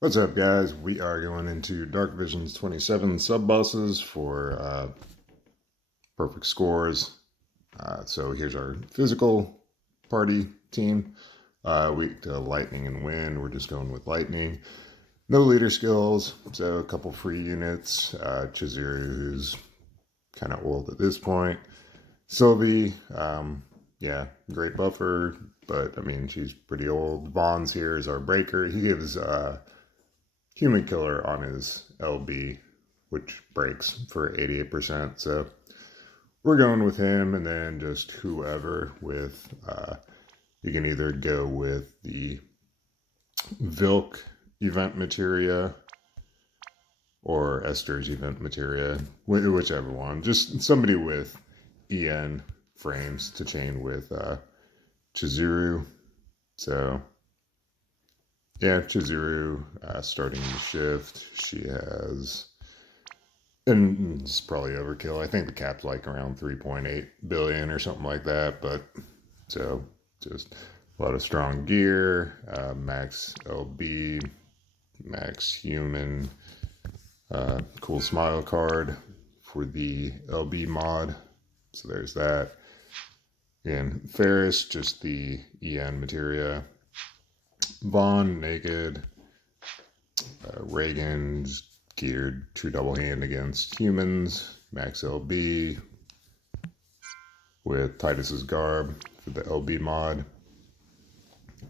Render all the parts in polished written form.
What's up, guys? We are going into Dark Vision's 27 sub-bosses for perfect scores. So here's our physical party team. Weak to lightning and wind. We're just going with lightning. No leader skills, so a couple free units. Chizuru, who's kind of old at this point. Sylvie, yeah, great buffer, but I mean, she's pretty old. Vaughn's here is our breaker. He gives human killer on his LB, which breaks for 88%. So we're going with him, and then just whoever with, you can either go with the Vilk event materia or Esther's event materia, whichever one. Just somebody with EN frames to chain with Chizuru. So yeah, Chizuru starting the shift. She has, and it's probably overkill. I think the cap's like around 3.8 billion or something like that. But so just a lot of strong gear, max LB, max human, cool smile card for the LB mod. So there's that. And Ferris, just the EN materia. Vaughn, naked. Reagan's geared true double hand against humans. Max LB with Titus's garb for the LB mod.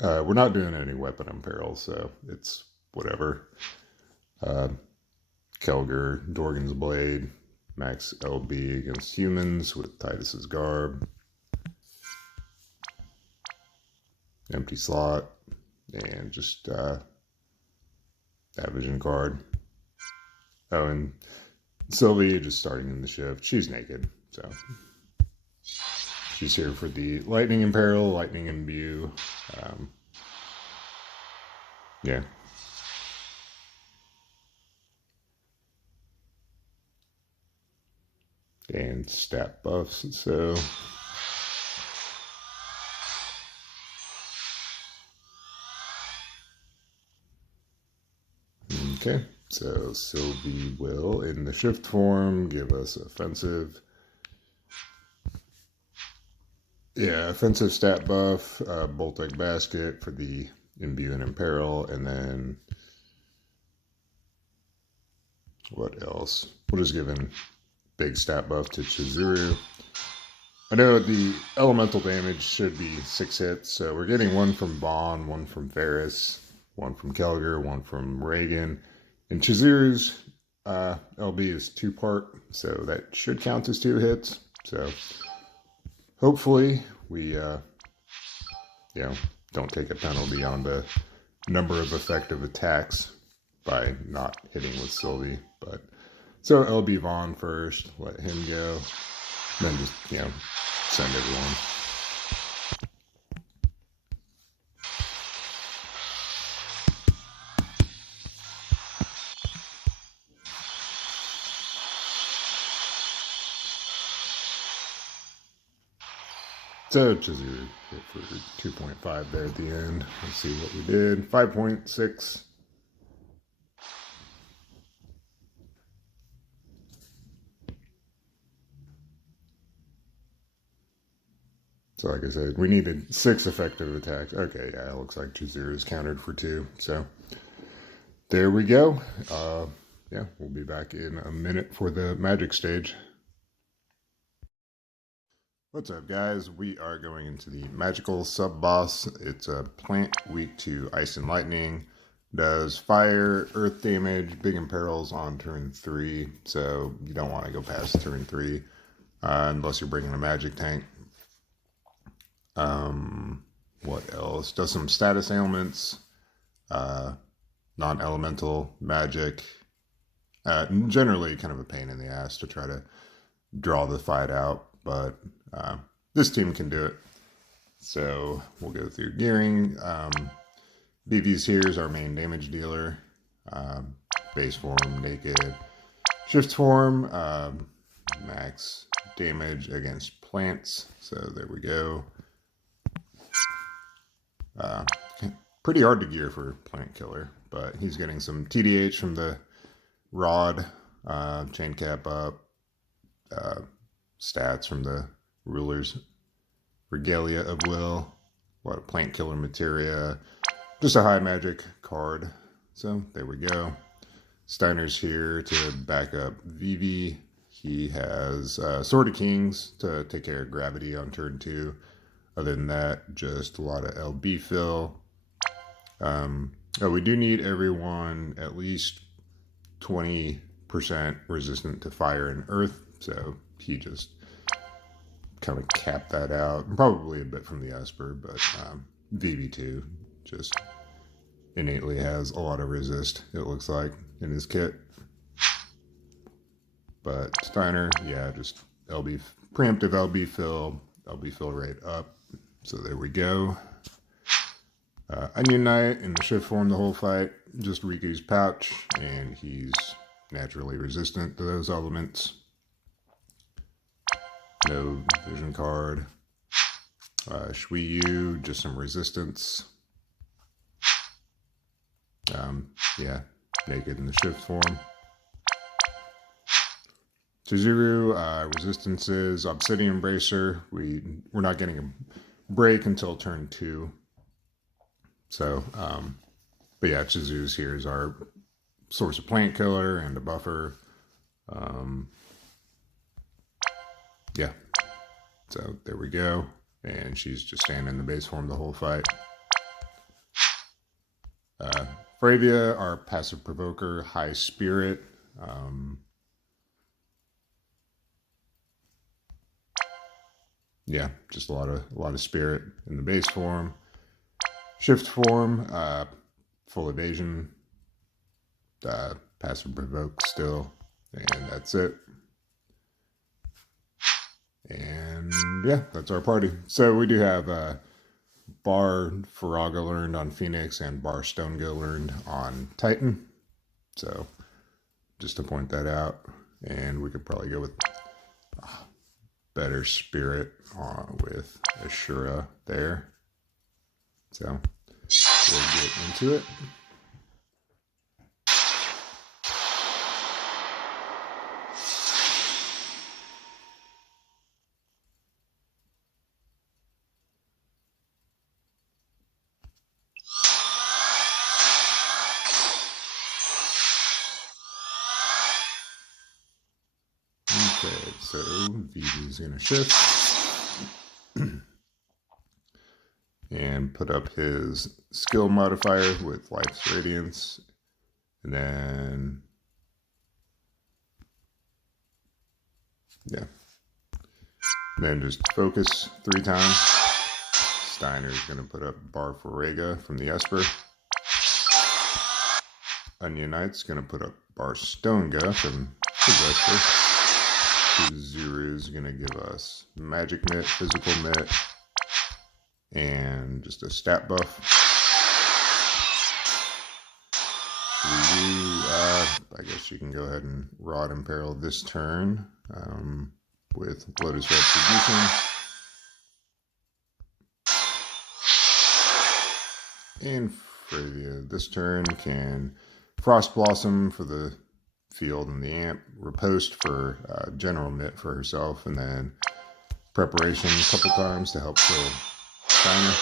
We're not doing any weapon imperil, so it's whatever. Kelger, Dorgan's blade. Max LB against humans with Titus's garb. Empty slot. And just that vision card. Oh, and Sylvie just starting in the shift. She's naked, so she's here for the lightning imperil, lightning imbue. Yeah. And stat buffs, so okay, so Sylvie will, in the shift form, give us offensive. Yeah, offensive stat buff, Bolt Egg Basket for the Imbue and Imperil, and then what else? We'll just give him big stat buff to Chizuru. I know the elemental damage should be 6 hits, so we're getting one from Vaughn, one from Ferris, one from Kelger, one from Reagan. And Chizuru's LB is 2-part, so that should count as 2 hits. So hopefully we don't take a penalty on the number of effective attacks by not hitting with Sylvie. But so LB Vaughn first, let him go, then just send everyone. So Chizuru hit for 2.5 there at the end. Let's see what we did. 5.6. So like I said, we needed 6 effective attacks. Okay, yeah, it looks like Chizuru is countered for 2. So there we go. Yeah, we'll be back in a minute for the magic stage. What's up, guys? We are going into the magical sub-boss. It's a plant weak to ice and lightning. Does fire, earth damage, big imperils on turn 3. So you don't want to go past turn 3 unless you're bringing a magic tank. What else? Does some status ailments, non-elemental magic. Generally kind of a pain in the ass to try to draw the fight out, but this team can do it. So we'll go through gearing. BB's here is our main damage dealer. Base form, naked. Shift form, max damage against plants. So there we go. pretty hard to gear for Plant Killer, but he's getting some TDH from the rod, chain cap up, stats from the ruler's Regalia of Will, a lot of Plant Killer materia, just a high magic card. So there we go. Steiner's here to back up Vivi. He has Sword of Kings to take care of gravity on turn 2. Other than that, just a lot of LB fill. We do need everyone at least 20% resistant to fire and earth, so he just kind of capped that out. Probably a bit from the Esper, but VV2 just innately has a lot of resist, it looks like, in his kit. But Steiner, yeah, just LB, preemptive LB fill rate up. So there we go. Onion Knight in the shift form the whole fight. Just Riku's pouch, and he's naturally resistant to those elements. No vision card. Shui Yu, just some resistance. Yeah, naked in the shift form. Chizuru, resistances, Obsidian Bracer. We're not getting a break until turn 2. So, but yeah, Chizuru's here is our source of Plant Killer and a buffer. Yeah, so there we go. And she's just standing in the base form the whole fight. Fravia, our passive provoker, high spirit. Yeah, just a lot of spirit in the base form. Shift form, full evasion, passive provoke still, and that's it. And yeah, that's our party. So we do have Bar Faraga learned on Phoenix and Bar Stonegill learned on Titan. So just to point that out, and we could probably go with better spirit with Ashura there. So we'll get into it. Okay, so Vivi's gonna shift and put up his skill modifier with Life's Radiance, and then yeah, then just focus 3 times. Steiner's gonna put up Bar Farega from the Esper. Onion Knight's gonna put up Bar Stonega from his Esper. Zuru's gonna give us Magic Mitt, Physical Mitt, and just a stat buff. I guess you can go ahead and Rod Imperil this turn with Lotus Retribution. And Fravia this turn can Frost Blossom for the field and the amp, Riposte for General Mitt for herself, and then Preparation a couple times to help kill Steiner.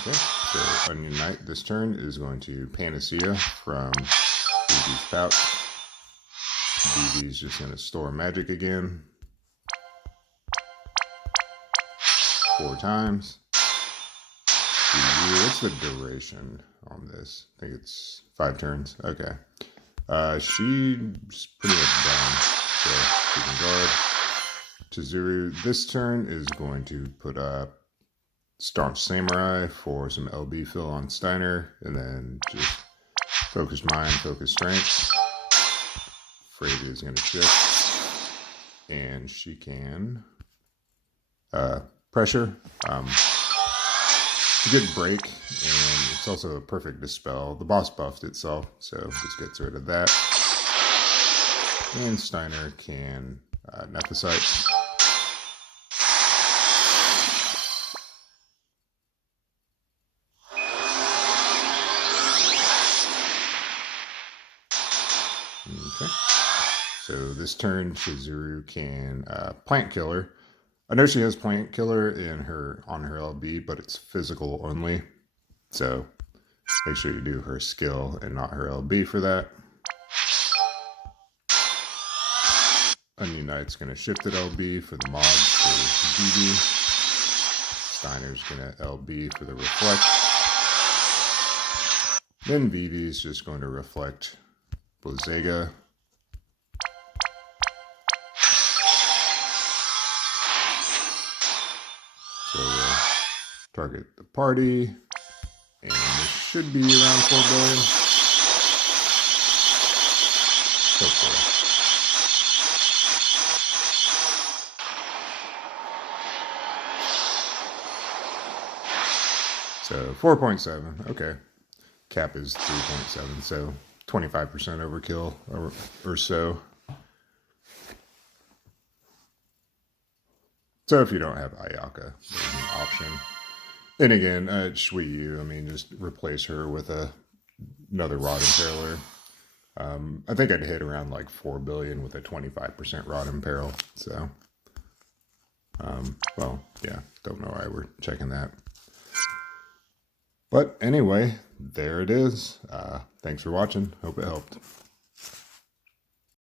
Okay, so Onion Knight this turn is going to Panacea from BB's pouch. BB's just going to store magic again 4 times. What's the duration on this? I think it's 5 turns. Okay. She's pretty much done. So she can guard. Chizuru this turn is going to put up Staunch Samurai for some LB fill on Steiner, and then just Focus Mind, Focus Strength. Fravia is going to shift, and she can pressure. a good break, and it's also a perfect dispel. The boss buffed itself, so this gets rid of that. And Steiner can Nephesite. Okay. So this turn, Chizuru can Plant Killer. I know she has Plant Killer on her LB, but it's physical only. So make sure you do her skill and not her LB for that. Ununite's going to shift at LB for the mod for BB. Steiner's going to LB for the Reflect. Then Vivi's just going to Reflect Blazega. So we'll target the party, and this should be around 4 billion. Hopefully. So 4.7, okay. Cap is 3.7, so 25% overkill or so. So if you don't have Ayaka, there's an option. And again, Shui Yu, I mean, just replace her with another Rod Impaler. I think I'd hit around like 4 billion with a 25% Rod Imperil. So, well, yeah, don't know why we're checking that. But anyway, there it is. Thanks for watching. Hope it helped.